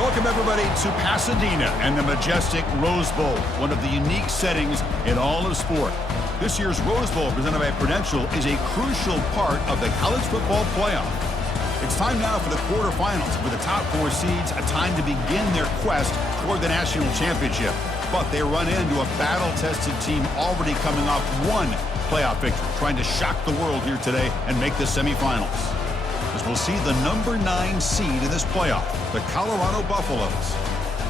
Welcome, everybody, to Pasadena and the majestic Rose Bowl, one of the unique settings in all of sport. This year's Rose Bowl, presented by Prudential, is a crucial part of the college football playoff. It's time now for the quarterfinals, with the top four seeds a time to begin their quest toward the national championship. But they run into a battle-tested team already coming off one playoff victory, trying to shock the world here today and make the semifinals. As we'll see the number 9 seed in this playoff, the Colorado Buffaloes,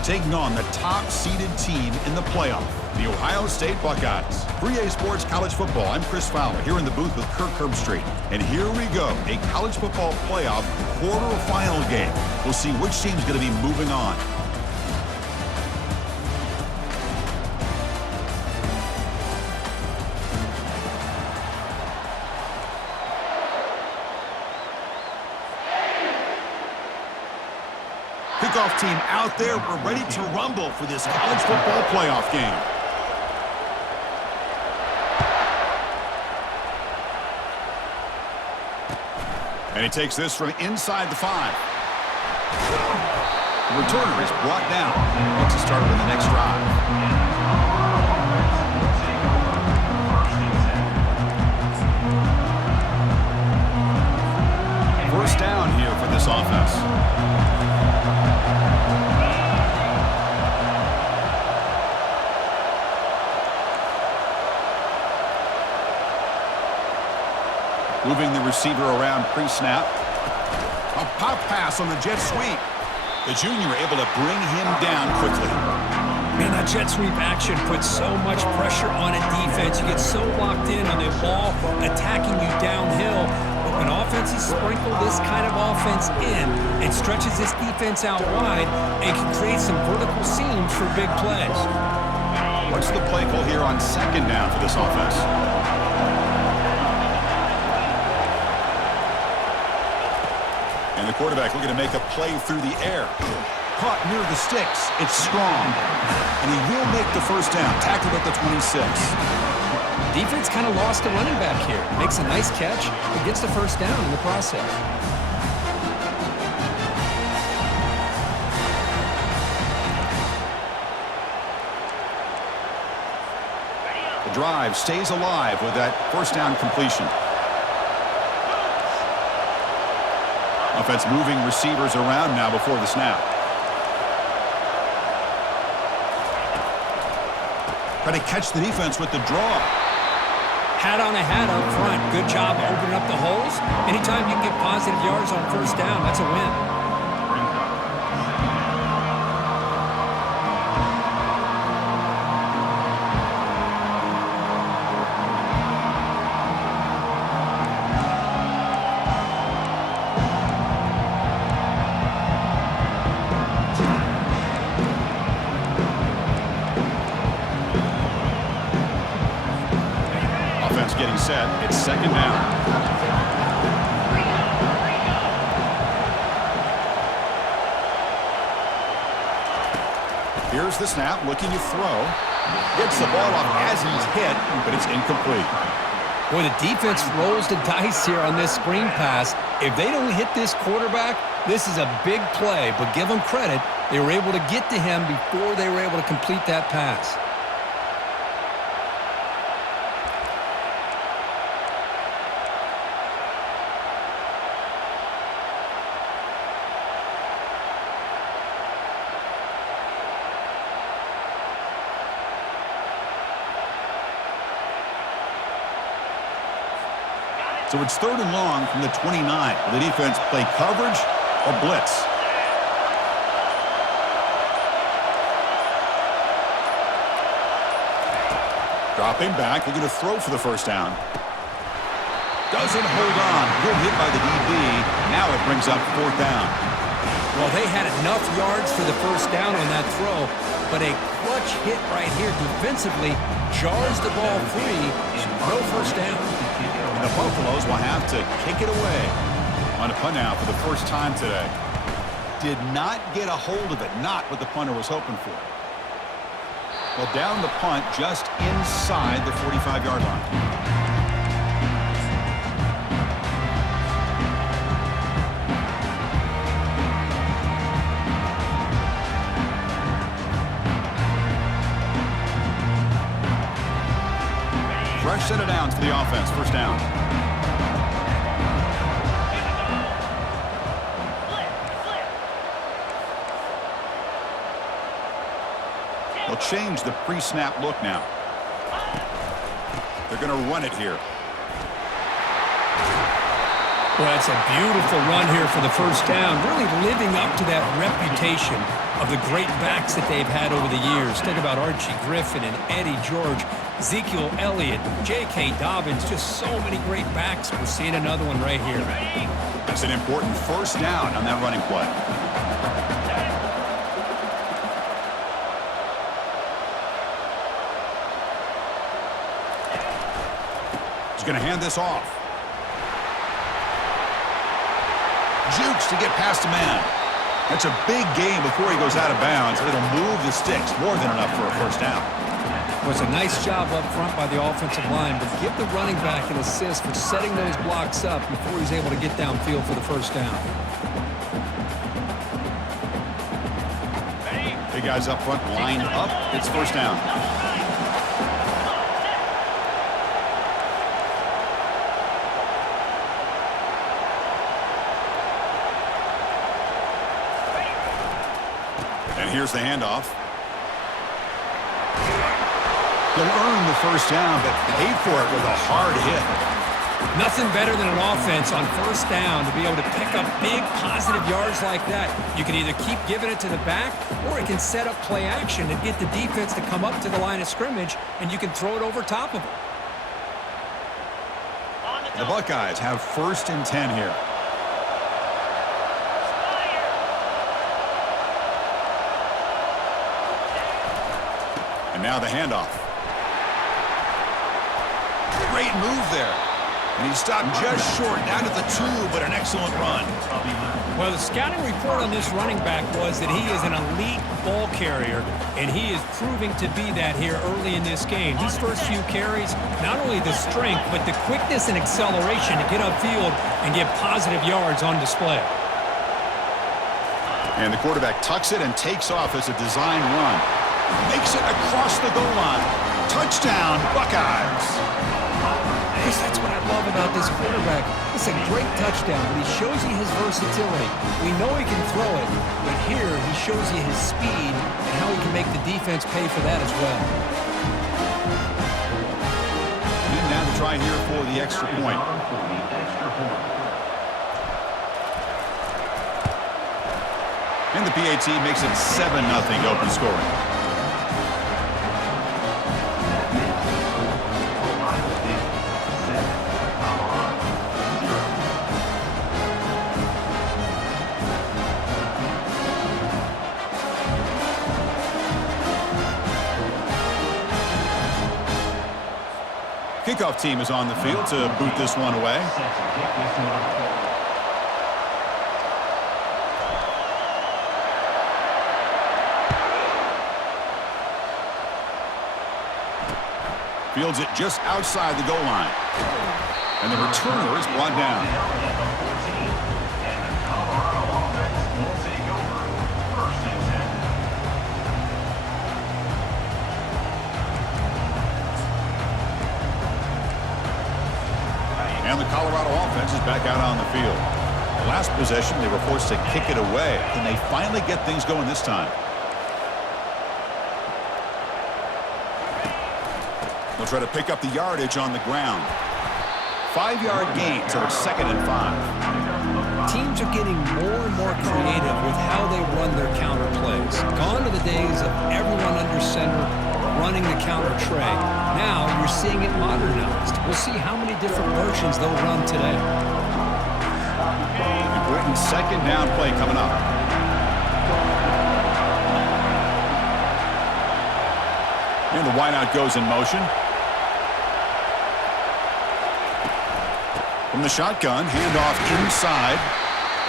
taking on the top-seeded team in the playoff, the Ohio State Buckeyes. 3A Sports College Football, I'm Chris Fowler, here in the booth with Kirk Herbstreit. And here we go, a college football playoff quarterfinal game. We'll see which team's going to be moving on. Kickoff team out there. We're ready to rumble for this college football playoff game. And he takes this from inside the 5. The returner is brought down. Gets us started with the next drive. First down here for this offense. Moving the receiver around pre-snap. A pop pass on the jet sweep. The junior able to bring him down quickly. Man, that jet sweep action puts so much pressure on a defense. You get so locked in on the ball attacking you downhill. But when offenses sprinkle this kind of offense in, it stretches this defense out wide and can create some vertical seams for big plays. What's the play call here on second down for this offense? And the quarterback looking to make a play through the air. Caught near the sticks. It's strong. And he will make the first down. Tackled at the 26. Defense kind of lost a running back here. Makes a nice catch, but gets the first down in the process. The drive stays alive with that first down completion. Offense moving receivers around now before the snap. Try to catch the defense with the draw. Hat on a hat up front. Good job opening up the holes. Anytime you can get positive yards on first down, that's a win. Getting set. It's second down. Here's the snap, looking to throw. Gets the ball off as he's hit, but it's incomplete. Boy, the defense rolls the dice here on this screen pass. If they don't hit this quarterback, this is a big play, but give them credit. They were able to get to him before they were able to complete that pass. So it's third and long from the 29. The defense play coverage or blitz. Dropping back, looking to throw for the first down. Doesn't hold on. Good hit by the DB. Now it brings up fourth down. Well, they had enough yards for the first down on that throw, but a clutch hit right here defensively jars the ball free. No first down. And the Buffaloes will have to kick it away on a punt now for the first time today. Did not get a hold of it, not what the punter was hoping for. Well, down the punt just inside the 45-yard line. downs for the offense. First down. They'll change the pre-snap look now. They're going to run it here. Well, that's a beautiful run here for the first down, really living up to that reputation of the great backs that they've had over the years. Think about Archie Griffin and Eddie George, Ezekiel Elliott, J.K. Dobbins, just so many great backs. We're seeing another one right here. That's an important first down on that running play. He's going to hand this off. Jukes to get past a man. That's a big gain before he goes out of bounds. It'll move the sticks more than enough for a first down. Well, it's a nice job up front by the offensive line, but give the running back an assist for setting those blocks up before he's able to get downfield for the first down. Big guys up front line up. It's first down. And here's the handoff. He'll earn the first down, but paid for it with a hard hit. Nothing better than an offense on first down to be able to pick up big positive yards like that. You can either keep giving it to the back, or it can set up play action and get the defense to come up to the line of scrimmage, and you can throw it over top of them. The Buckeyes have first and 10 here. And now the handoff. Great move there. And he stopped just short, down to the 2, but an excellent run. Well, the scouting report on this running back was that he is an elite ball carrier, and he is proving to be that here early in this game. These first few carries, not only the strength, but the quickness and acceleration to get upfield and get positive yards on display. And the quarterback tucks it and takes off as a design run. Makes it across the goal line. Touchdown, Buckeyes. Chris, that's what I love about this quarterback. It's a great touchdown, but he shows you his versatility. We know he can throw it, but here he shows you his speed and how he can make the defense pay for that as well. And now to try here for the extra point. And the PAT makes it 7-0 open scoring. Kickoff team is on the field to boot this one away. Fields it just outside the goal line. And the returner is brought down. And the Colorado offense is back out on the field. The last possession, they were forced to kick it away. Can they finally get things going this time? They'll try to pick up the yardage on the ground. 5-yard gain, so it's 2nd and 5. Teams are getting more and more creative with how they run their counter plays. Gone are the days of everyone under center running the counter tray. Now you're seeing it modernized. We'll see how many different versions they'll run today. Important 2nd down play coming up. And the wideout goes in motion. From the shotgun, handoff inside.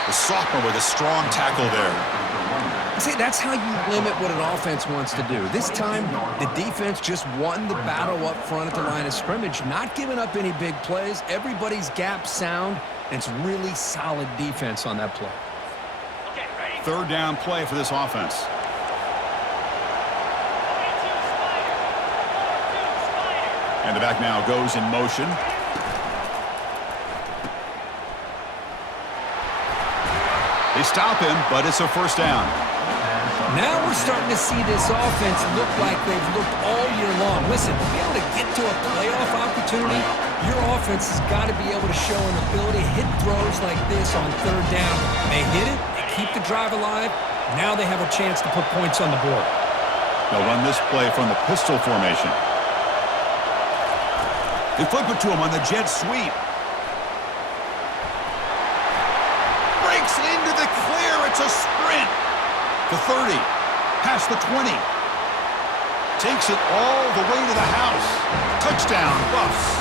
The sophomore with a strong tackle there. See, that's how you limit what an offense wants to do. This time, the defense just won the battle up front at the line of scrimmage, not giving up any big plays. Everybody's gap sound, and it's really solid defense on that play. 3rd down play for this offense. And the back now goes in motion. They stop him, but it's a first down. Now we're starting to see this offense look like they've looked all year long. Listen, to be able to get to a playoff opportunity, your offense has got to be able to show an ability to hit throws like this on third down. They hit it, they keep the drive alive. Now they have a chance to put points on the board. They'll run this play from the pistol formation. They flip it to him on the jet sweep. Breaks into the clear. It's a sprint. The 30, past the 20. Takes it all the way to the house. Touchdown, Buffs.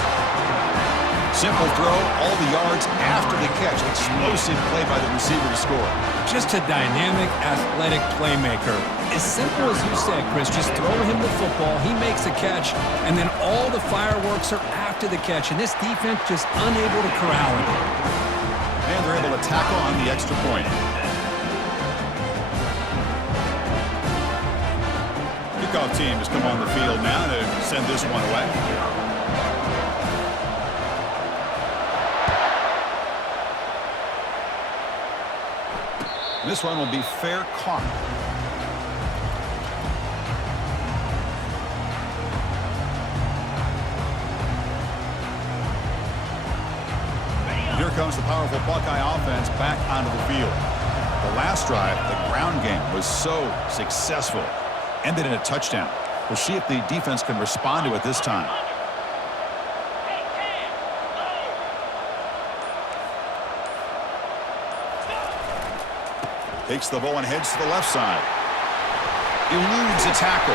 Simple throw, all the yards after the catch. Explosive play by the receiver to score. Just a dynamic, athletic playmaker. As simple as you said, Chris, just throw him the football, he makes a catch, and then all the fireworks are after the catch, and this defense just unable to corral him. And they're able to tackle on the extra point. Kickoff team has come on the field now to send this one away. This one will be fair caught. Here comes the powerful Buckeye offense back onto the field. The last drive, the ground game, was so successful. Ended in a touchdown. We'll see if the defense can respond to it this time. Takes the ball and heads to the left side. Eludes a tackle.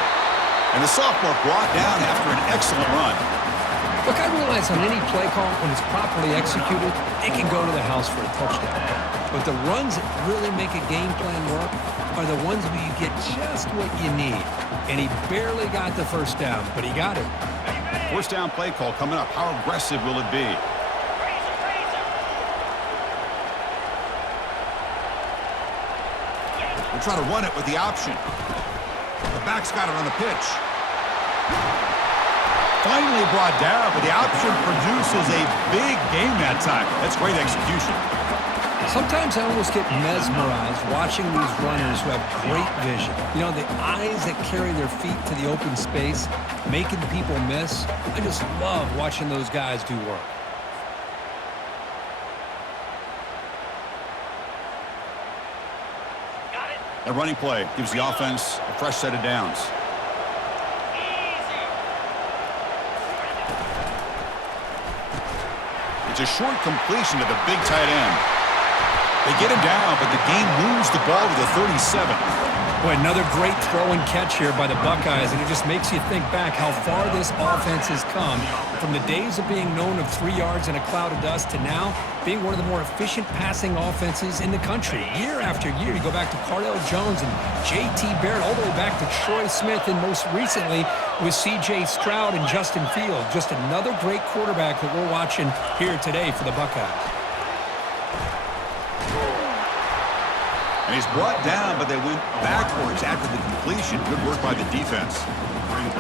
And the sophomore brought down after an excellent run. Look, I realize on any play call, when it's properly executed, it can go to the house for a touchdown. But the runs that really make a game plan work are the ones where you get just what you need. And he barely got the first down, but he got it. First down play call coming up. How aggressive will it be? We'll try to run it with the option. The back's got it on the pitch. Finally brought down, but the option produces a big game that time. That's great execution. Sometimes I almost get mesmerized watching these runners who have great vision. You know, the eyes that carry their feet to the open space, making people miss. I just love watching those guys do work. A running play gives the offense a fresh set of downs. It's a short completion to the big tight end. They get him down, but the game moves the ball to the 37. Boy, another great throw and catch here by the Buckeyes, and it just makes you think back how far this offense has come from the days of being known of 3 yards in a cloud of dust to now being one of the more efficient passing offenses in the country. Year after year, you go back to Cardale Jones and J.T. Barrett, all the way back to Troy Smith, and most recently with C.J. Stroud and Justin Fields. Just another great quarterback that we're watching here today for the Buckeyes. And he's brought down, but they went backwards after the completion. Good work by the defense.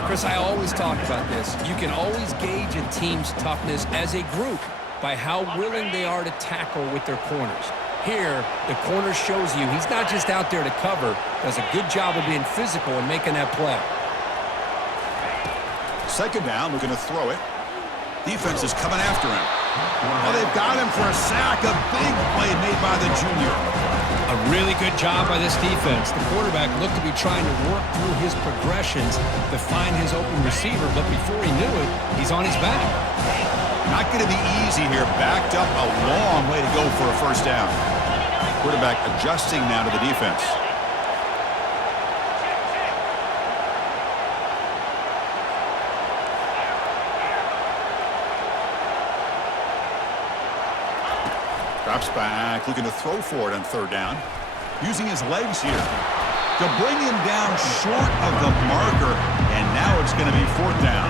Chris, I always talk about this. You can always gauge a team's toughness as a group by how willing they are to tackle with their corners. Here, the corner shows you he's not just out there to cover, does a good job of being physical and making that play. Second down, looking to throw it. Defense is coming after him. Oh, they've got him for a sack. A big play made by the junior. A really good job by this defense. The quarterback looked to be trying to work through his progressions to find his open receiver, but before he knew it, he's on his back. Not going to be easy here. Backed up a long way to go for a first down. Quarterback adjusting now to the defense. Drops back, looking to throw for it on third down. Using his legs here to bring him down short of the marker, and now it's going to be fourth down.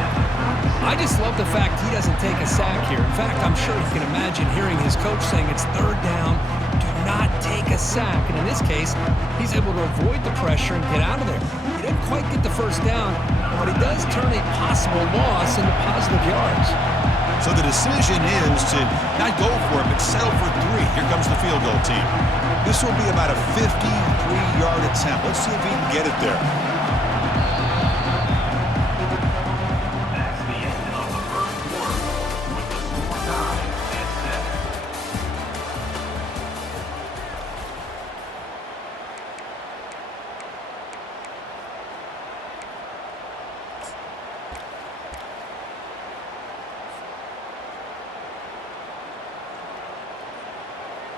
I just love the fact he doesn't take a sack here. In fact, I'm sure he can imagine hearing his coach saying it's third down, do not take a sack. And in this case, he's able to avoid the pressure and get out of there. He didn't quite get the first down, but he does turn a possible loss into positive yards. So the decision is to not go for it, but settle for 3. Here comes the field goal team. This will be about a 53-yard attempt. Let's see if he can get it there.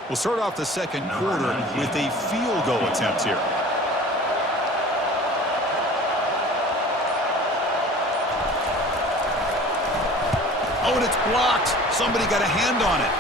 We'll start off the second quarter with a field goal attempt here. Oh, and it's blocked. Somebody got a hand on it.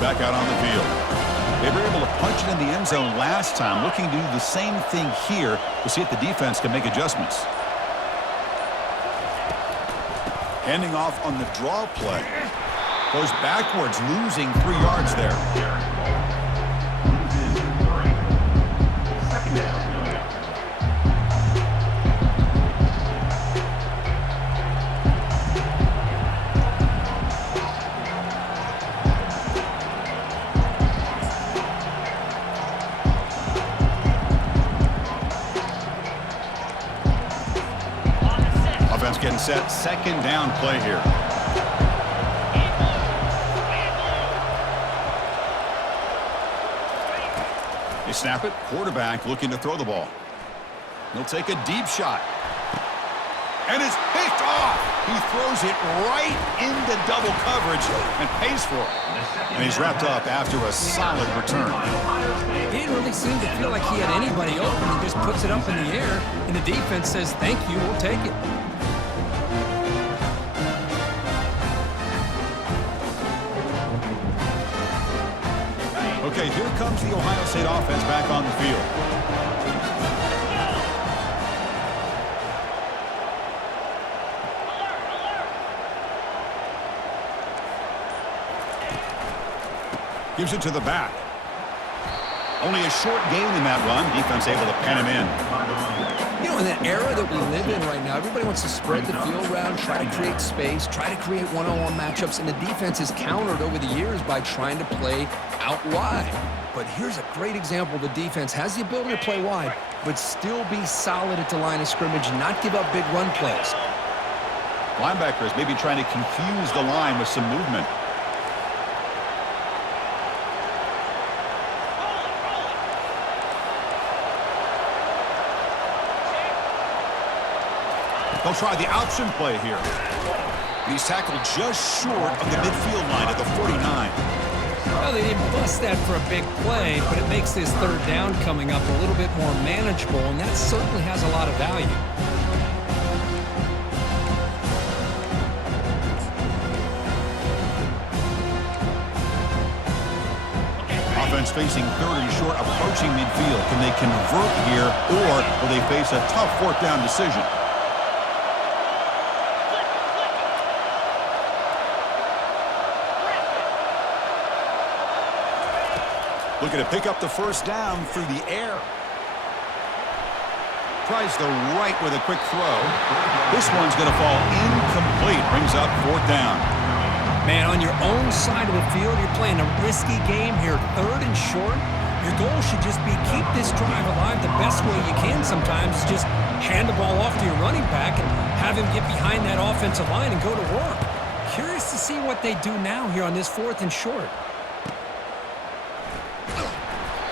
Back out on the field. They were able to punch it in the end zone last time, looking to do the same thing here to see if the defense can make adjustments. Handing off on the draw play. Goes backwards, losing 3 yards there. Getting set, second down play here. They snap it, quarterback looking to throw the ball. He'll take a deep shot. And it's picked off. He throws it right into double coverage and pays for it. And he's wrapped up after a solid return. He didn't really seem to feel like he had anybody open. He just puts it up in the air, and the defense says, thank you, we'll take it. Okay, here comes the Ohio State offense back on the field. Gives it to the back. Only a short gain in that run. Defense able to pen him in. You know, in that era that we live in right now, everybody wants to spread the field around, try to create space, try to create one-on-one matchups, and the defense is countered over the years by trying to play out wide. But here's a great example. The defense has the ability to play wide, but still be solid at the line of scrimmage and not give up big run plays. Linebackers maybe trying to confuse the line with some movement. They'll try the option play here. He's tackled just short of the midfield line at the 49. Well, they didn't bust that for a big play, but it makes this third down coming up a little bit more manageable, and that certainly has a lot of value. Offense facing third and short, approaching midfield. Can they convert here, or will they face a tough fourth down decision? Looking to pick up the first down through the air. Tries the right with a quick throw. This one's going to fall incomplete. Brings up fourth down. Man, on your own side of the field, you're playing a risky game here. Third and short. Your goal should just be keep this drive alive the best way you can sometimes. Is just hand the ball off to your running back and have him get behind that offensive line and go to work. Curious to see what they do now here on this fourth and short.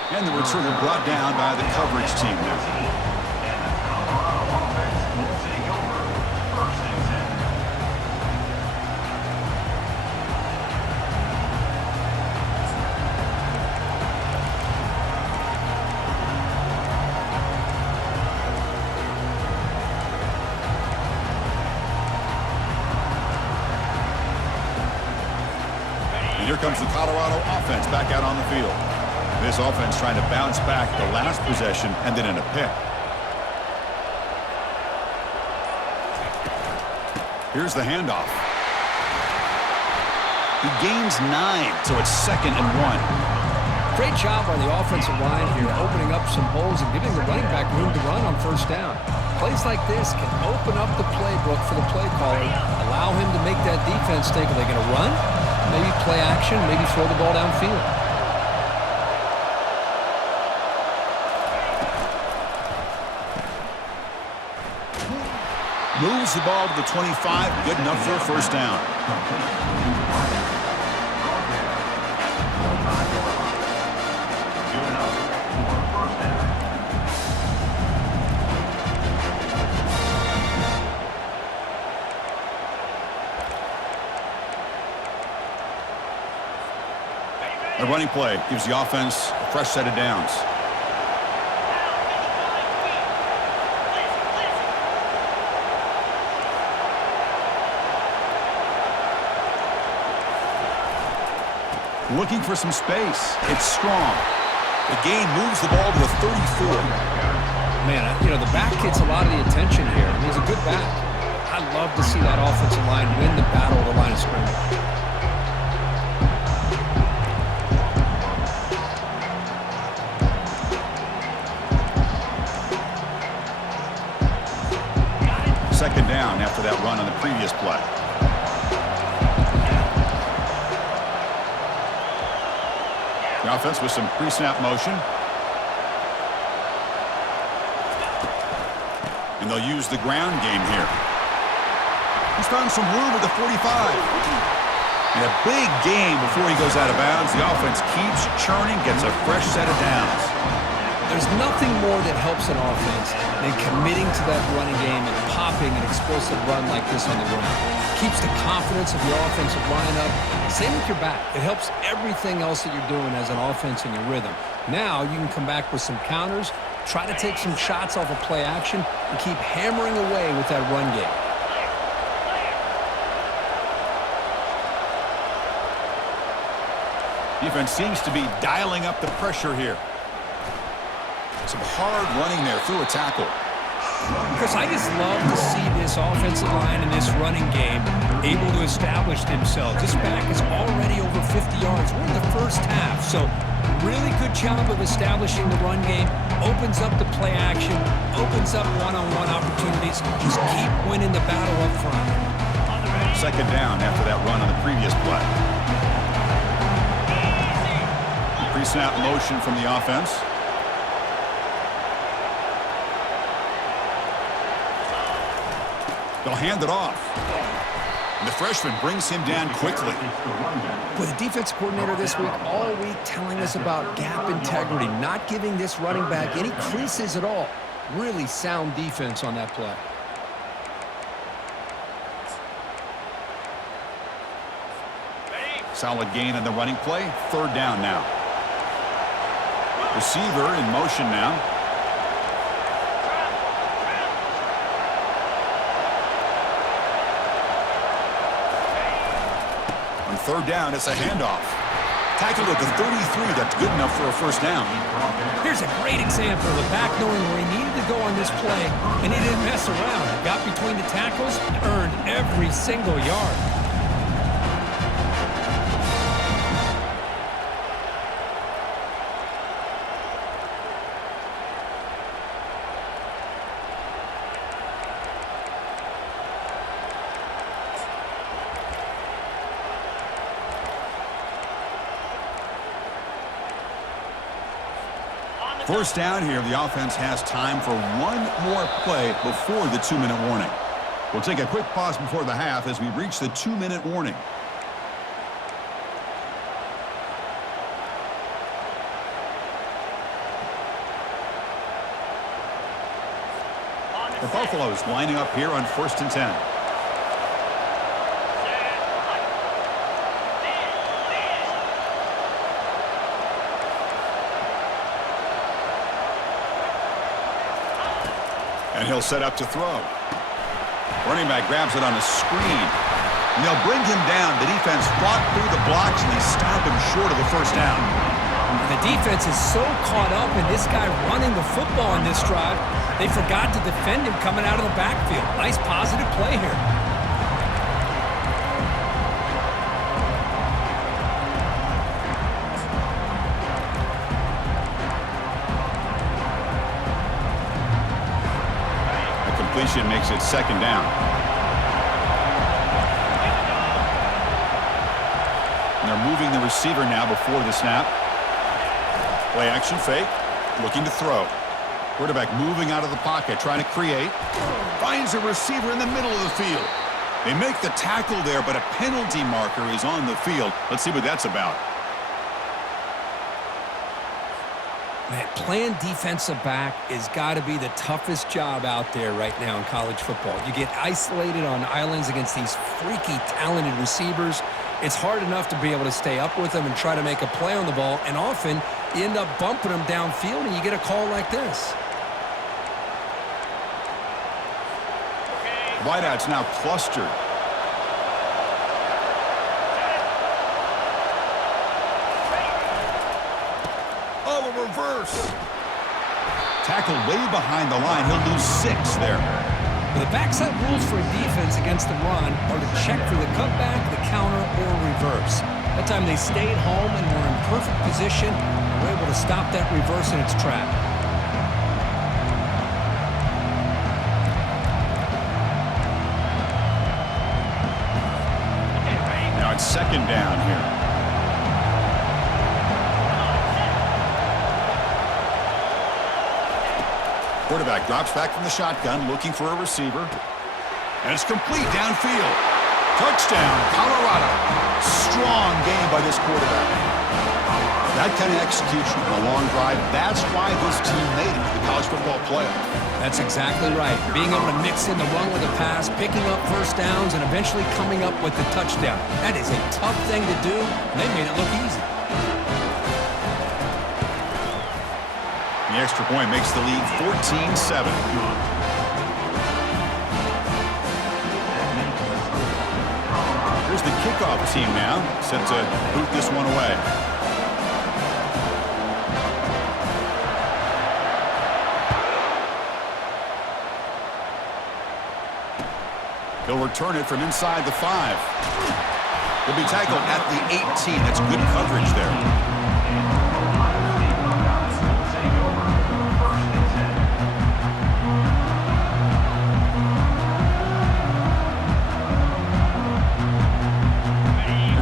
And the returner brought down by the coverage team there. Here comes the Colorado offense back out on the field. This offense trying to bounce back. The last possession ended in a pick. Here's the handoff. He gains 9, so it's 2nd and 1. Great job by the offensive line here, opening up some holes and giving the running back room to run on first down. Plays like this can open up the playbook for the play caller, allow him to make that defense think, are they going to run? Maybe play action, maybe throw the ball downfield. Moves the ball to the 25, good enough for a first down. The running play gives the offense a fresh set of downs. Looking for some space. It's strong. The gain moves the ball to the 34. Man, the back gets a lot of the attention here. I mean, he's a good back. I love to see that offensive line win the battle of the line of scrimmage. Second down after that run on the previous play. The offense with some pre-snap motion. And they'll use the ground game here. He's found some room at the 45. And a big gain before he goes out of bounds. The offense keeps churning, gets a fresh set of downs. There's nothing more that helps an offense than committing to that running game and popping an explosive run like this on the ground. Keeps the confidence of your offensive line up. Same with your back. It helps everything else that you're doing as an offense in your rhythm. Now you can come back with some counters, try to take some shots off of play action, and keep hammering away with that run game. Defense seems to be dialing up the pressure here. Some hard running there through a tackle. Chris, I just love to see this offensive line and this running game able to establish themselves. This back is already over 50 yards. We're in the first half, so really good job of establishing the run game. Opens up the play action, opens up one-on-one opportunities. Just keep winning the battle up front. Second down after that run on the previous play. Pre-snap motion from the offense. They'll hand it off. And the freshman brings him down quickly. With the defense coordinator this week, all week telling us about gap integrity, not giving this running back any creases at all. Really sound defense on that play. Solid gain on the running play. Third down now. Receiver in motion now. On third down, it's a handoff. Tackled at the 33. That's good enough for a first down. Here's a great example of the back knowing where he needed to go on this play, and he didn't mess around. He got between the tackles and earned every single yard. First down here, the offense has time for one more play before the 2-minute warning. We'll take a quick pause before the half as we reach the 2-minute warning. The Buffaloes lining up here on 1st and 10. And he'll set up to throw. Running back grabs it on a screen. And they'll bring him down. The defense fought through the blocks, and they stop him short of the first down. The defense is so caught up in this guy running the football in this drive, they forgot to defend him coming out of the backfield. Nice positive play here. A completion makes it second down. And they're moving the receiver now before the snap. Play action fake, looking to throw. Quarterback moving out of the pocket, trying to create. Finds a receiver in the middle of the field. They make the tackle there, but a penalty marker is on the field. Let's see what that's about. Man, playing defensive back has got to be the toughest job out there right now in college football. You get isolated on islands against these freaky, talented receivers. It's hard enough to be able to stay up with them and try to make a play on the ball, and often you end up bumping them downfield and you get a call like this. Wideouts now clustered. Oh, a reverse. Tackled way behind the line. He'll lose 6 there. The backside rules for a defense against the run are to check for the cutback, the counter, or reverse. That time they stayed home and were in perfect position and were able to stop that reverse in its track. Now it's second down here. Quarterback drops back from the shotgun, looking for a receiver. And it's complete downfield. Touchdown, Colorado. Strong game by this quarterback. That kind of execution on a long drive, that's why this team made it to the college football playoff. That's exactly right. Being able to mix in the run with the pass, picking up first downs, and eventually coming up with the touchdown. That is a tough thing to do, and they made it look easy. The extra point makes the lead 14-7. Here's the kickoff team now, set to boot this one away. He'll return it from inside the 5. He'll be tackled at the 18. That's good coverage there.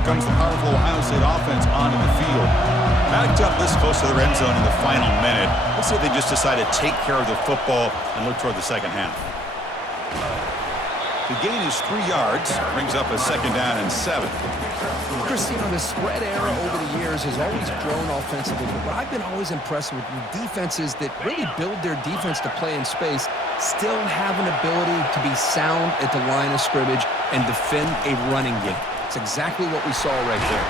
Comes the powerful Ohio State offense onto the field. Backed up this close to their end zone in the final minute. Let's see if they just decide to take care of the football and look toward the second half. The gain is 3 yards. Brings up a second down and 7. Chris, you know, the spread era over the years has always grown offensively, but what I've been always impressed with defenses that really build their defense to play in space still have an ability to be sound at the line of scrimmage and defend a running game. It's exactly what we saw right there.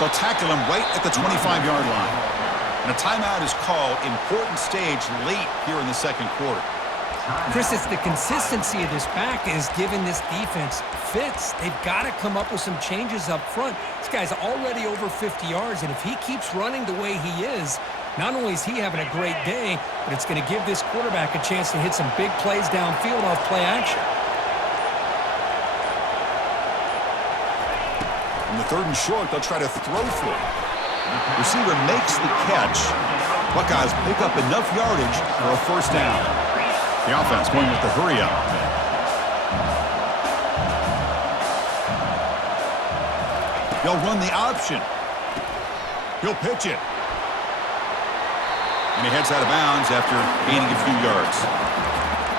They'll tackle him right at the 25-yard line. And a timeout is called. Important stage late here in the second quarter. Chris, it's the consistency of this back is giving this defense fits. They've got to come up with some changes up front. This guy's already over 50 yards, and if he keeps running the way he is, not only is he having a great day, but it's going to give this quarterback a chance to hit some big plays downfield off play action. On the 3rd and short, they'll try to throw for it. Receiver makes the catch. Buckeyes pick up enough yardage for a first down. The offense going with the hurry up. They'll run the option. He'll pitch it. And he heads out of bounds after gaining a few yards.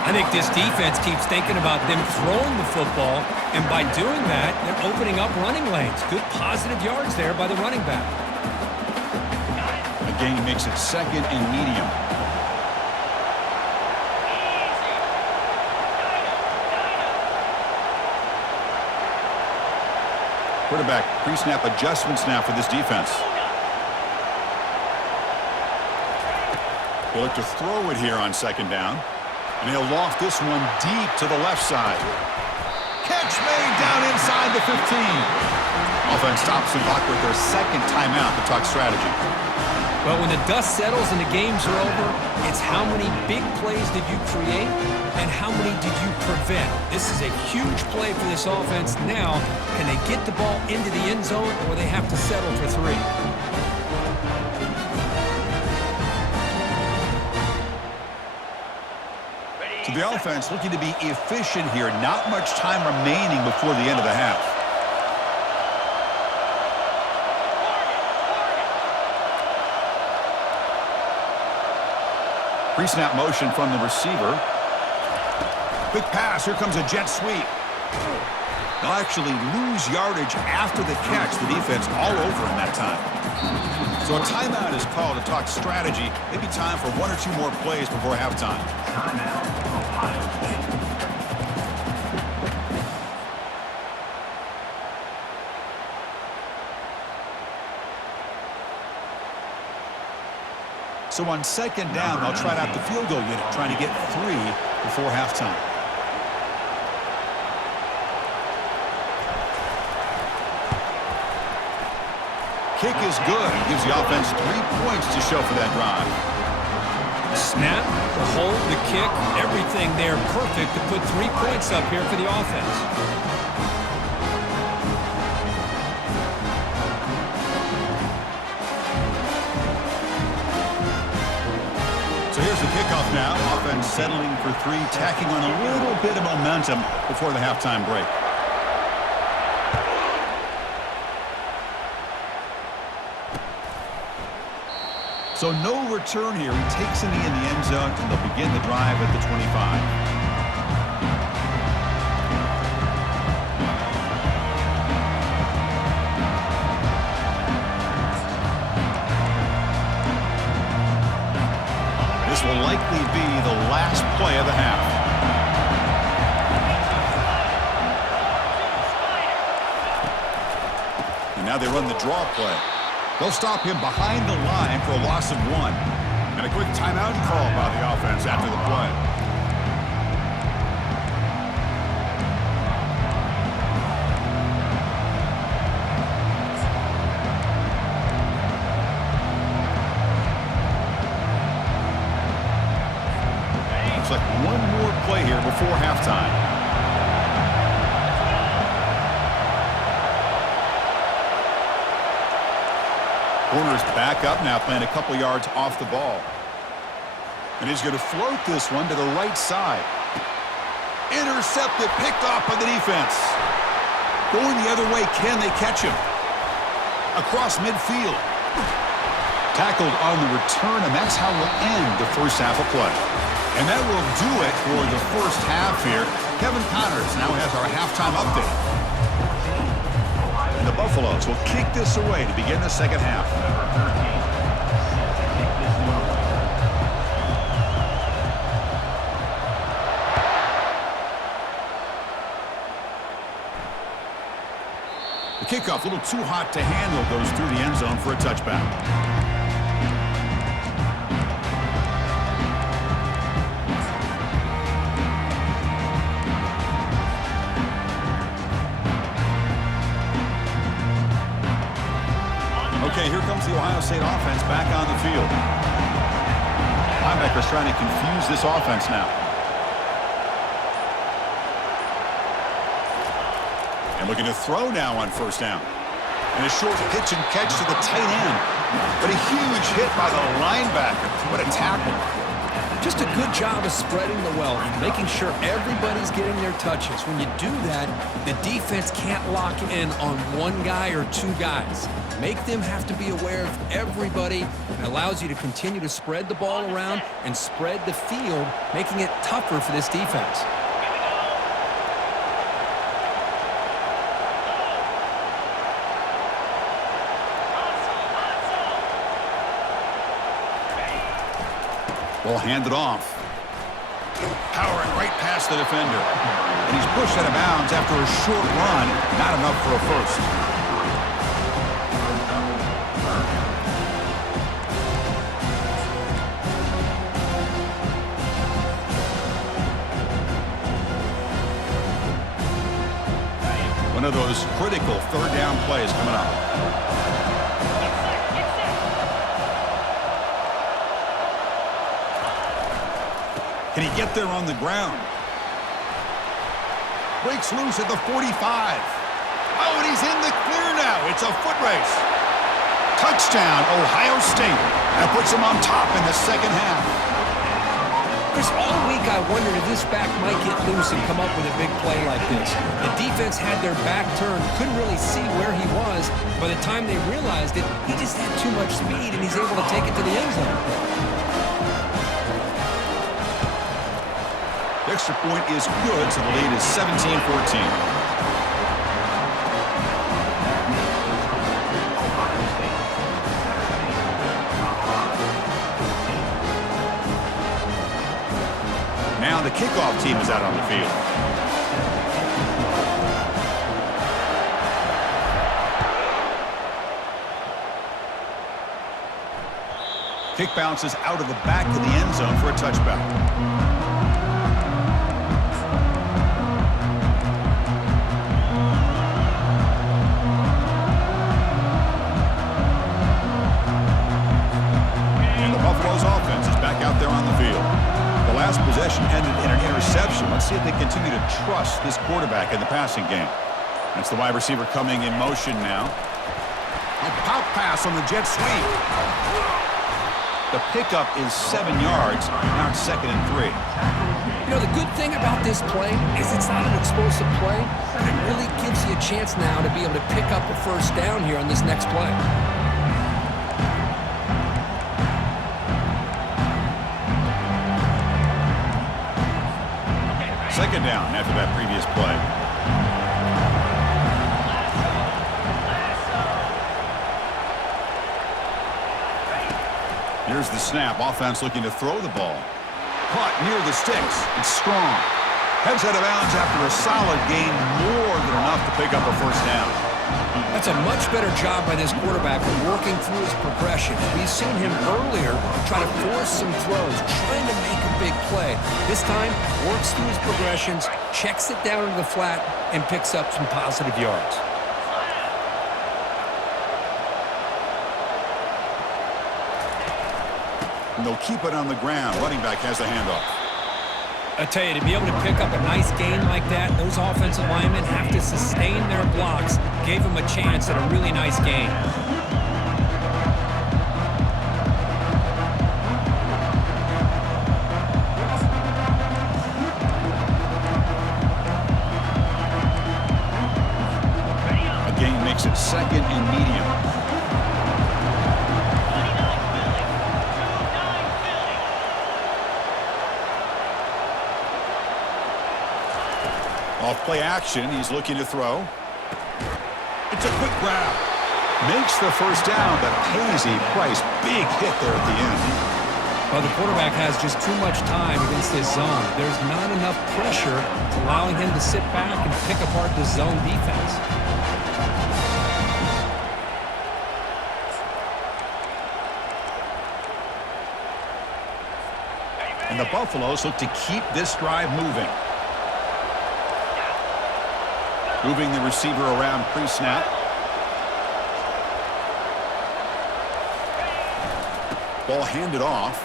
I think this defense keeps thinking about them throwing the football, and by doing that, they're opening up running lanes. Good positive yards there by the running back. A gain makes it second and medium. Quarterback pre-snap adjustments now for this defense. He'll look to throw it here on second down. And he'll loft this one deep to the left side. Catch made down inside the 15. Offense stops the clock with their second timeout to talk strategy. Well, when the dust settles and the games are over, it's how many big plays did you create and how many did you prevent. This is a huge play for this offense. Now, can they get the ball into the end zone or they have to settle for 3? So the offense looking to be efficient here. Not much time remaining before the end of the half. Pre-snap motion from the receiver. Quick pass. Here comes a jet sweep. They'll actually lose yardage after the catch. The defense all over in that time. So a timeout is called to talk strategy. Maybe time for 1 or 2 more plays before halftime. So on second down, they'll try out the field goal unit, trying to get 3 before halftime. Kick is good. Gives the offense 3 points to show for that drive. The snap, the hold, the kick, everything there perfect to put 3 points up here for the offense. So here's the kickoff now. Offense settling for 3, tacking on a little bit of momentum before the halftime break. So no return here. He takes it in the end zone, and they'll begin the drive at the 25. This will likely be the last play of the half. And now they run the draw play. They'll stop him behind the line for a loss of 1. And a quick timeout call by the offense after the play. Looks like 1 more play here before halftime. Corner's back up now, playing a couple yards off the ball. And he's going to float this one to the right side. Intercepted, picked off by the defense. Going the other way, can they catch him? Across midfield. Tackled on the return, and that's how we'll end the first half of play. And that will do it for the first half here. Kevin Connors now has our halftime update. The Buffaloes will kick this away to begin the second half. The kickoff, a little too hot to handle, goes through the end zone for a touchback. Okay, here comes the Ohio State offense back on the field. Linebackers trying to confuse this offense now. And looking to throw now on first down. And a short pitch and catch to the tight end. But a huge hit by the linebacker. What a tackle. Just a good job of spreading the wealth, making sure everybody's getting their touches. When you do that, the defense can't lock in on 1 guy or 2 guys. Make them have to be aware of everybody, and allows you to continue to spread the ball around and spread the field, making it tougher for this defense. Will hand it off. Powering right past the defender. And he's pushed out of bounds after a short run. Not enough for a first. of those critical third down plays coming up. Can he get there on the ground? Breaks loose at the 45. Oh, and he's in the clear now. It's a foot race. Touchdown, Ohio State. That puts them on top in the second half. Chris, all week I wondered if this back might get loose and come up with a big play like this. The defense had their back turned, couldn't really see where he was. By the time they realized it, he just had too much speed, and he's able to take it to the end zone. The extra point is good, so the lead is 17-14. Now the kickoff team is out on the field. Kick bounces out of the back of the end zone for a touchback. And the Buffalo's offense is back out there on the field. The last possession ended in an interception. Let's see if they continue to trust this quarterback in the passing game. That's the wide receiver coming in motion now. A pop pass on the jet sweep. The pickup is 7 yards. Now it's 2nd and 3. You know, the good thing about this play is it's not an explosive play, but it really gives you a chance now to be able to pick up a first down here on this next play. Second down after that previous play. Here's the snap. Offense looking to throw the ball. Caught near the sticks. It's Strong. Heads out of bounds after a solid gain, more than enough to pick up a first down. That's a much better job by this quarterback of working through his progressions. We've seen him earlier try to force some throws, trying to make a big play. This time, works through his progressions, checks it down into the flat, and picks up some positive yards. And they'll keep it on the ground. Running back has the handoff. I tell you, to be able to pick up a nice gain like that, those offensive linemen have to sustain their blocks. Gave him a chance at a really nice gain. A gain makes it 2nd and medium. Off play action, he's looking to throw. It's a quick grab. Makes the first down, but pays a price. Big hit there at the end. Well, the quarterback has just too much time against this zone. There's not enough pressure allowing him to sit back and pick apart the zone defense. And the Buffaloes look to keep this drive moving. Moving the receiver around pre-snap. Ball handed off.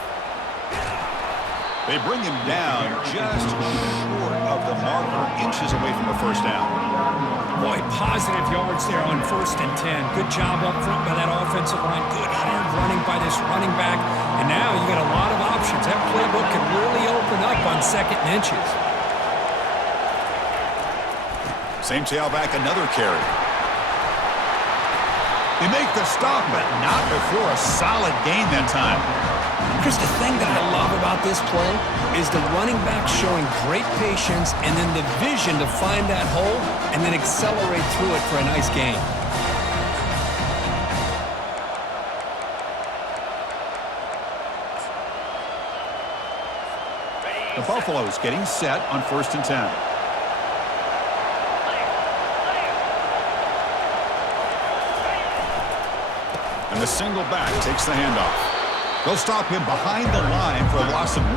They bring him down just short of the marker, inches away from a first down. Boy, positive yards there on 1st and 10. Good job up front by that offensive line. Good hard running by this running back. And now you got a lot of options. That playbook can really open up on 2nd and inches. Same tailback, another carry. They make the stop, but not before a solid gain that time. Chris, the thing that I love about this play is the running back showing great patience and then the vision to find that hole and then accelerate through it for a nice gain. The Buffaloes getting set on 1st and 10. And the single back takes the handoff. They'll stop him behind the line for a loss of 1.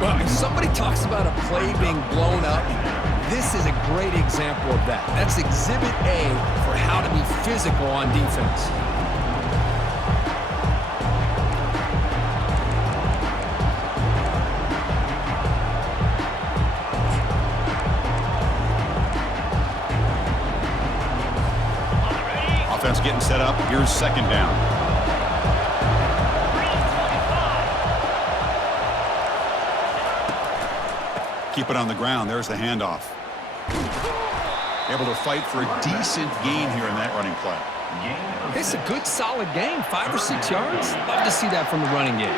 Well, if somebody talks about a play being blown up, This is a great example of that. That's Exhibit A for how to be physical on defense. Offense getting set up. Here's second down. Keep it on the ground. There's the handoff. Able to fight for a decent gain here in that running play. It's a good, solid game. 5 or 6 yards. Love to see that from the running game.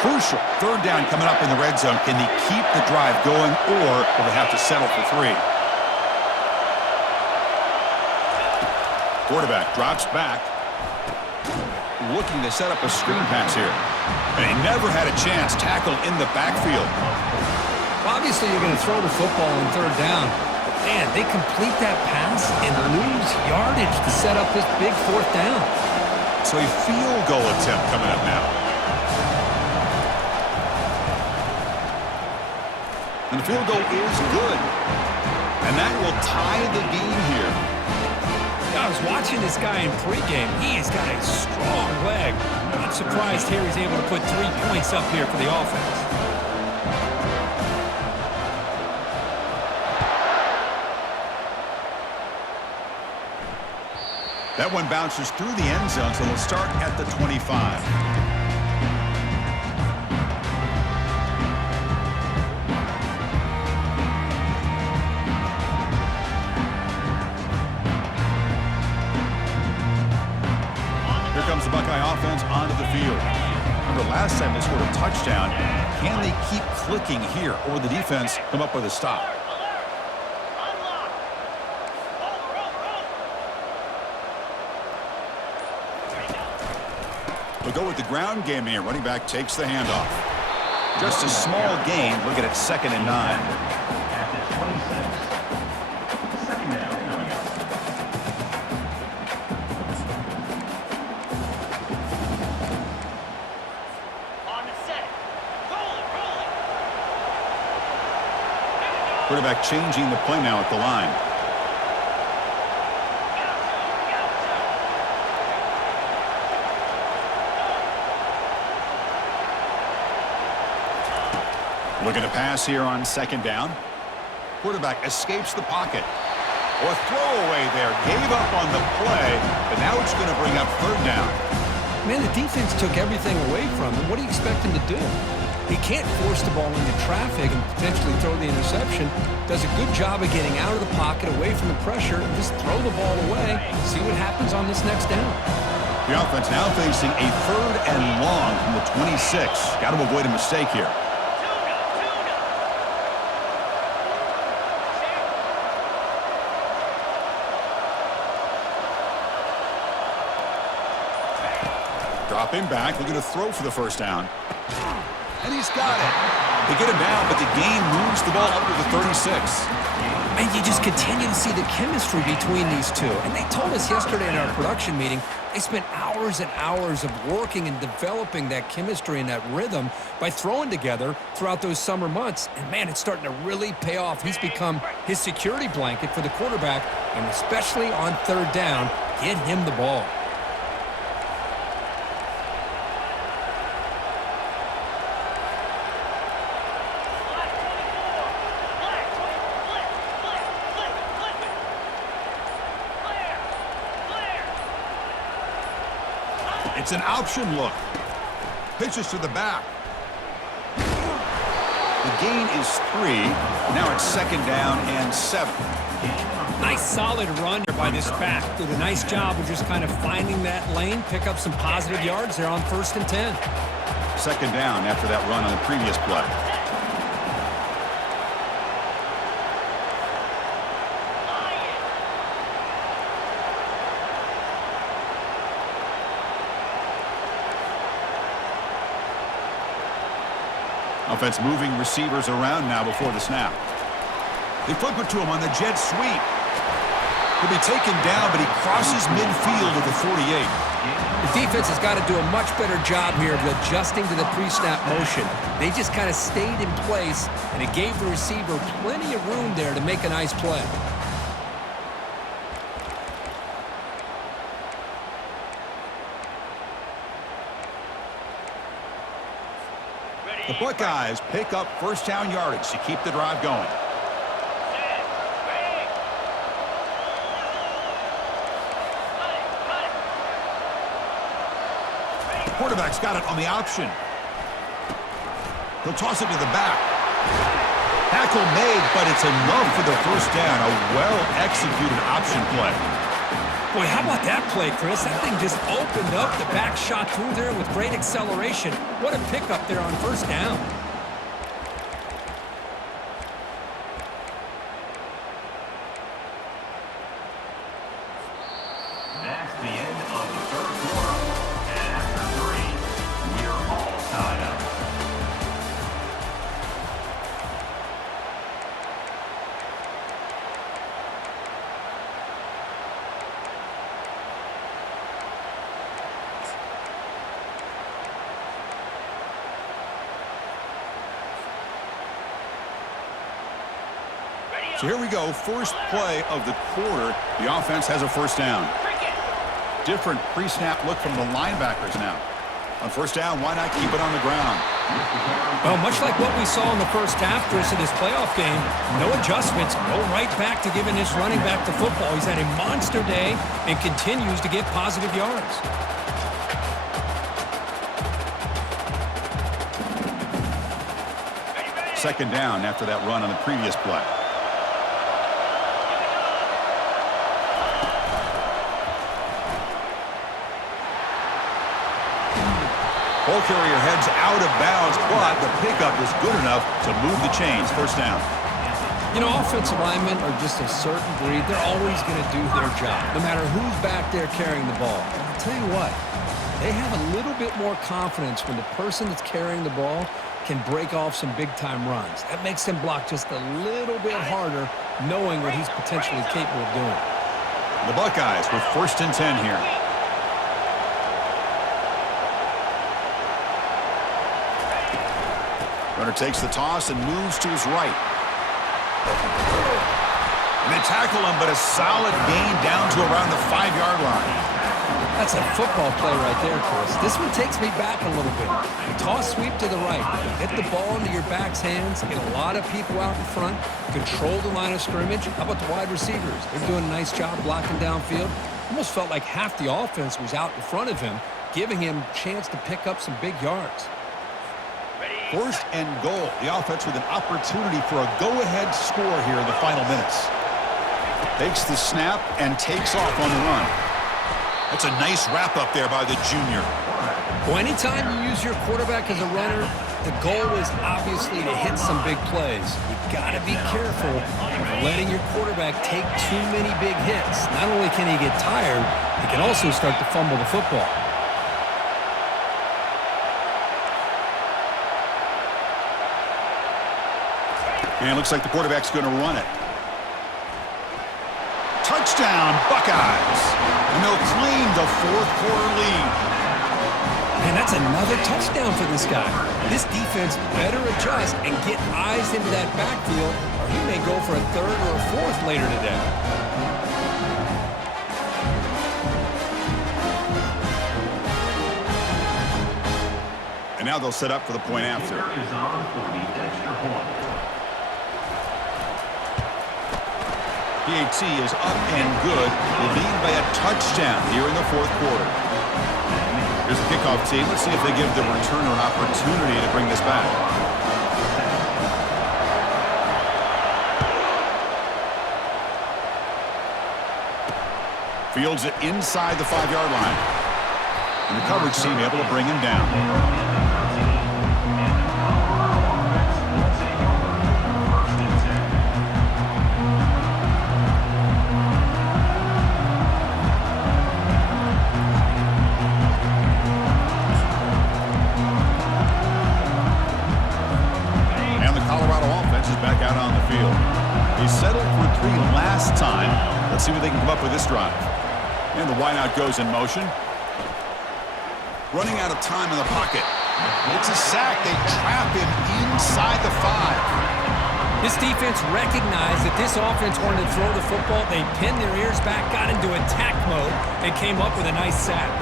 Crucial. Third down coming up in the red zone. Can they keep the drive going, or will they have to settle for 3? Quarterback drops back. Looking to set up a screen pass here. And he never had a chance. Tackled in the backfield. Well, obviously, you're going to throw the football on third down. But, man, they complete that pass and lose yardage to set up this big fourth down. So a field goal attempt coming up now. And the field goal is good. And that will tie the game here. I was watching this guy in pregame. He has got a strong leg. Not surprised here he's able to put 3 points up here for the offense. That one bounces through the end zone, so they'll start at the 25. The Buckeye offense onto the field. Remember last time they scored a touchdown. Can they keep clicking here, or the defense come up with a stop? We'll go with the ground game here. Running back takes the handoff. Just a small gain. Looking at 2nd and 9. Quarterback changing the play now at the line. Looking to pass here on 2nd down. Quarterback escapes the pocket. Or throwaway there. Gave up on the play, but now it's going to bring up 3rd down. Man, the defense took everything away from him. What do you expect him to do? He can't force the ball into traffic and potentially throw the interception. Does a good job of getting out of the pocket, away from the pressure, and just throw the ball away. See what happens on this next down. The offense now facing a 3rd and long from the 26. Got to avoid a mistake here. Dropping back, looking to throw for the 1st down. And he's got it. They get him down, but the gain moves the ball up to the 36. And you just continue to see the chemistry between these two. And they told us yesterday in our production meeting, they spent hours and hours of working and developing that chemistry and that rhythm by throwing together throughout those summer months. And, man, it's starting to really pay off. He's become his security blanket for the quarterback, and especially on 3rd down, get him the ball. It's an option look. Pitches to the back. The gain is 3. Now it's 2nd down and 7. Nice solid run by this back. Did a nice job of just kind of finding that lane, pick up some positive yards there on 1st and 10. 2nd down after that run on the previous play. Offense moving receivers around now before the snap. They flip it to him on the jet sweep. He'll be taken down, but he crosses midfield at the 48. The defense has got to do a much better job here of adjusting to the pre-snap motion. They just kind of stayed in place, and it gave the receiver plenty of room there to make a nice play. The Buckeyes pick up first down yardage to keep the drive going. Quarterback's got it on the option. He'll toss it to the back. Tackle made, but it's enough for the first down. A well-executed option play. Boy, how about that play, Chris? That thing just opened up. The back shot through there with great acceleration. What a pickup there on first down. That's the end of the third quarter. And after 3, we're all tied up. So here we go, first play of the quarter. The offense has a first down. Different pre-snap look from the linebackers now. On first down, why not keep it on the ground? Well, much like what we saw in the first half, Chris, in this playoff game, no adjustments, go right back to giving his running back the football. He's had a monster day and continues to get positive yards. Second down after that run on the previous play. Ball carrier heads out of bounds, but the pickup is good enough to move the chains. First down. You know, offensive linemen are just a certain breed. They're always going to do their job, no matter who's back there carrying the ball. But I'll tell you what, they have a little bit more confidence when the person that's carrying the ball can break off some big-time runs. That makes them block just a little bit harder, knowing what he's potentially capable of doing. The Buckeyes with first and 10 here. Runner takes the toss and moves to his right. And they tackle him, but a solid gain down to around the 5-yard line. That's a football play right there, Chris. This one takes me back a little bit. Toss sweep to the right. Get the ball into your back's hands. Get a lot of people out in front. Control the line of scrimmage. How about the wide receivers? They're doing a nice job blocking downfield. Almost felt like half the offense was out in front of him, giving him a chance to pick up some big yards. First and goal. The offense with an opportunity for a go-ahead score here in the final minutes. Takes the snap and takes off on the run. That's a nice wrap-up there by the junior. Well, anytime you use your quarterback as a runner, the goal is obviously to hit some big plays. You've got to be careful of letting your quarterback take too many big hits. Not only can he get tired, he can also start to fumble the football. And it looks like the quarterback's going to run it. Touchdown, Buckeyes. And they'll claim the fourth-quarter lead. And that's another touchdown for this guy. This defense better adjust and get eyes into that backfield, or he may go for a third or a fourth later today. And now they'll set up for the point after. Is on for the extra point. PAT is up and good. They lead by a touchdown here in the fourth quarter. Here's the kickoff team. Let's see if they give the returner an opportunity to bring this back. Fields it inside the 5-yard line. And the coverage team able to bring him down. back out on the field. He settled for 3 last time. Let's see what they can come up with this drive. And the wideout goes in motion. Running out of time in the pocket. It's a sack. They trap him inside the 5. This defense recognized that this offense wanted to throw the football. They pinned their ears back, got into attack mode, and came up with a nice sack.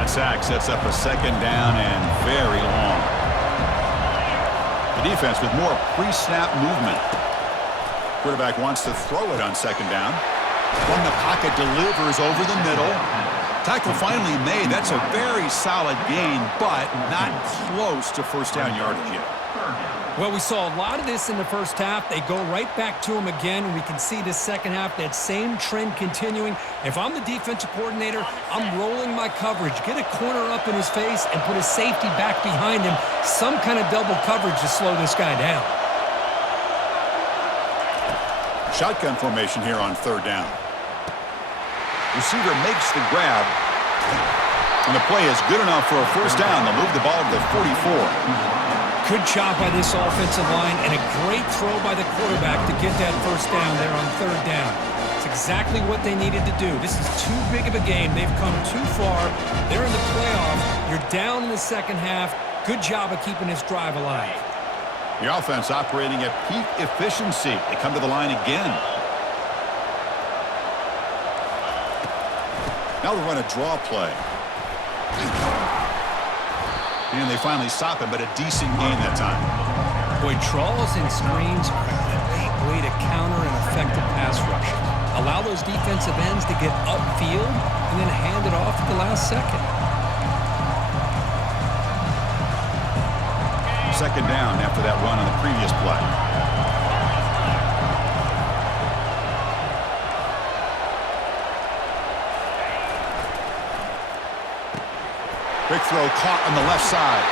That sack sets up a 2nd down and very long. The defense with more pre-snap movement. Quarterback wants to throw it on 2nd down. From the pocket, delivers over the middle. Tackle finally made. That's a very solid gain, but not close to first down yardage yet. Well, we saw a lot of this in the first half. They go right back to him again, and we can see the second half, that same trend continuing. If I'm the defensive coordinator, I'm rolling my coverage. Get a corner up in his face and put a safety back behind him. Some kind of double coverage to slow this guy down. Shotgun formation here on 3rd down. Receiver makes the grab. And the play is good enough for a first down. They'll move the ball to the 44. Good job by this offensive line and a great throw by the quarterback to get that first down there on 3rd down. It's exactly what they needed to do. This is too big of a game. They've come too far. They're in the playoffs. You're down in the second half. Good job of keeping this drive alive. The offense operating at peak efficiency. They come to the line again. Now they run a draw play. And they finally stop him, but a decent gain that time. Boy, draws and screens are a great way to counter an effective pass rush. Allow those defensive ends to get upfield and then hand it off at the last second. 2nd down after that run on the previous play. Quick throw caught on the left side.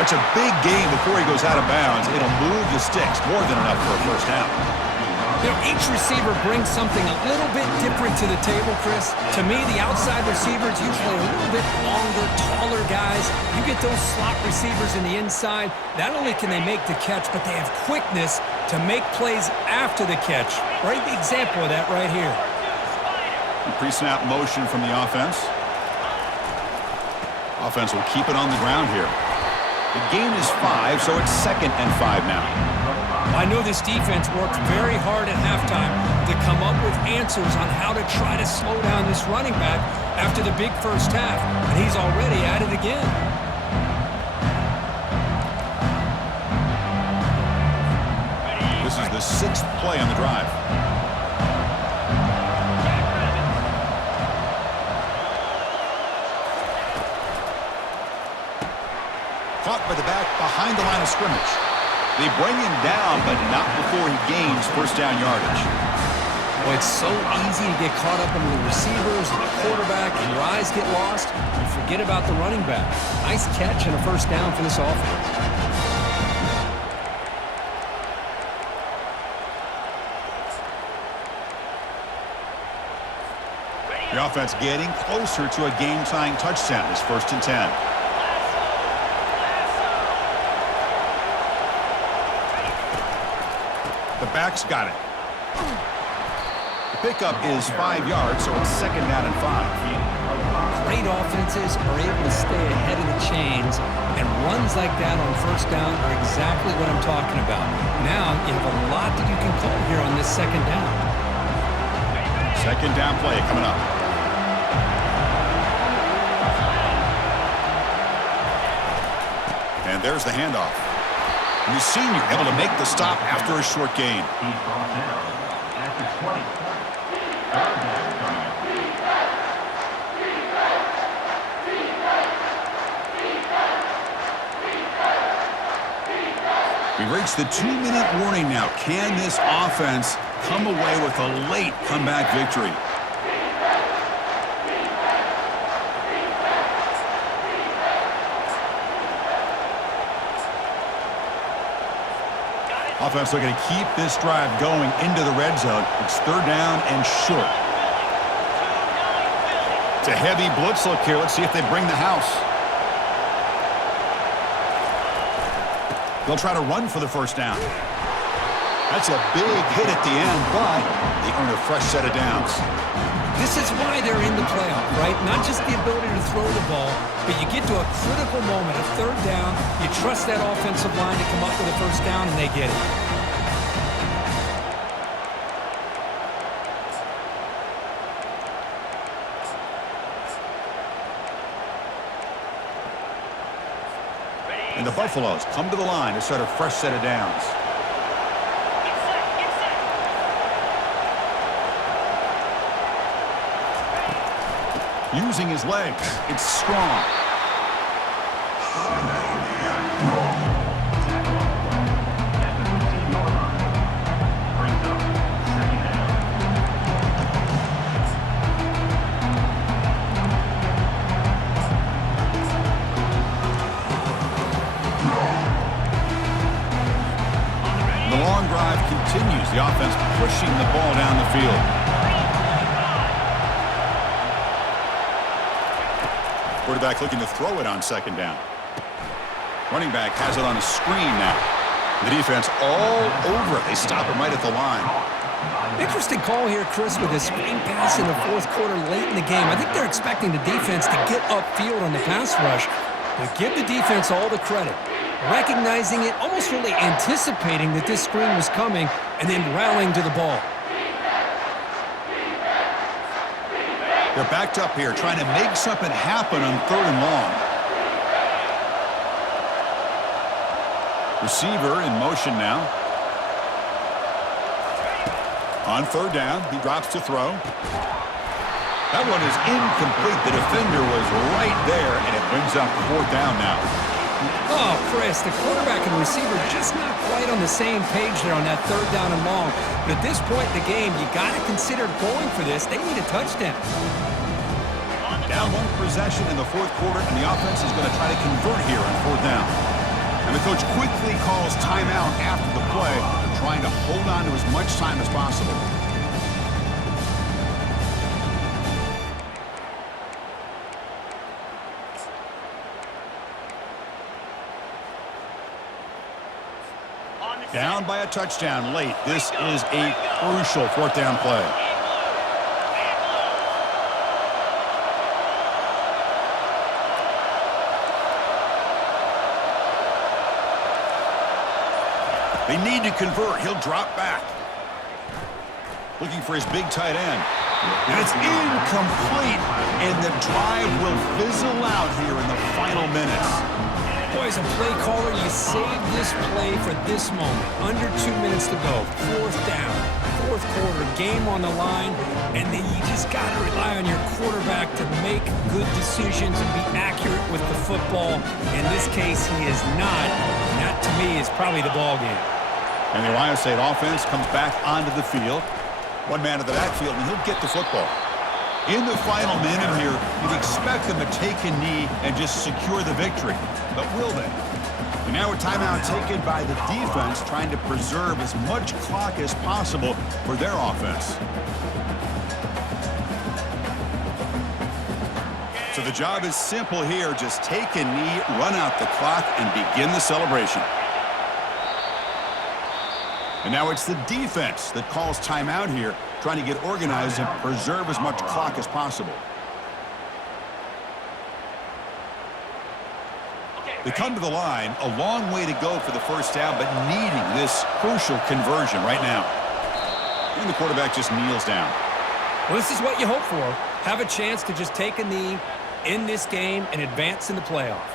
That's a big gain before he goes out of bounds. It'll move the sticks, more than enough for a first down. You know, each receiver brings something a little bit different to the table, Chris. To me, the outside receivers, usually a little bit longer, taller guys. You get those slot receivers in the inside, not only can they make the catch, but they have quickness to make plays after the catch. Right example of that right here. Pre-snap motion from the offense. Offense will keep it on the ground here. The gain is 5, so it's 2nd and 5 now. I know this defense worked very hard at halftime to come up with answers on how to try to slow down this running back after the big first half, and he's already at it again. This is the 6th play on the drive. Caught by the back behind the line of scrimmage. They bring him down, but not before he gains first down yardage. Well, it's so easy to get caught up in the receivers and the quarterback, and your eyes get lost. You forget about the running back. Nice catch and a first down for this offense. The offense getting closer to a game-tying touchdown. It's 1st and 10. The back's got it. The pickup is 5 yards, so it's 2nd down and 5. Great offenses are able to stay ahead of the chains, and runs like that on first down are exactly what I'm talking about. Now you have a lot that you can call here on this 2nd down. 2nd down play coming up. And there's the handoff. And the senior able to make the stop after a short gain. He's brought down at the 20. We reached the 2-minute warning now. Can this offense come away with a late comeback victory? Offense looking to keep this drive going into the red zone. It's 3rd down and short. It's a heavy blitz look here. Let's see if they bring the house. They'll try to run for the first down. That's a big hit at the end, but they earn a fresh set of downs. This is why they're in the playoff, right? Not just the ability to throw the ball, but you get to a critical moment, a third down, you trust that offensive line to come up with a first down, and they get it. And the Buffaloes come to the line to start a fresh set of downs. Using his legs, it's strong. The long drive continues. The offense pushing the ball down the field. Quarterback looking to throw it on second down. Running back has it on a screen now. The defense all over it. They stop him right at the line. Interesting call here, Chris, with a screen pass in the fourth quarter late in the game. I think they're expecting the defense to get upfield on the pass rush, but give the defense all the credit. Recognizing it, almost really anticipating that this screen was coming, and then rallying to the ball. They're backed up here, trying to make something happen on third and long. Receiver in motion now. On third down, he drops to throw. That one is incomplete. The defender was right there, and it brings up fourth down now. Oh, Chris, the quarterback and receiver just not quite on the same page there on that third down and long. But at this point in the game, you got to consider going for this. They need a touchdown. Down one possession in the fourth quarter, and the offense is going to try to convert here on fourth down. And the coach quickly calls timeout after the play, trying to hold on to as much time as possible. Down by a touchdown late. This is a crucial fourth down play. They need to convert. He'll drop back. Looking for his big tight end. And it's incomplete, and the drive will fizzle out here in the final minutes. Boy, as a play caller, you save this play for this moment. Under 2 minutes to go. Fourth down. Fourth quarter. Game on the line. And then you just got to rely on your quarterback to make good decisions and be accurate with the football. In this case, he is not. And that, to me, is probably the ball game. And the Ohio State offense comes back onto the field. One man at the backfield, and he'll get the football. In the final minute here, you'd expect them to take a knee and just secure the victory. But will they? And now a timeout taken by the defense, trying to preserve as much clock as possible for their offense. So the job is simple here. Just take a knee, run out the clock, and begin the celebration. And now it's the defense that calls timeout here, trying to get organized and preserve as much clock as possible. They come to the line, a long way to go for the first down, but needing this crucial conversion right now. And the quarterback just kneels down. Well, this is what you hope for. Have a chance to just take a knee in this game and advance in the playoff.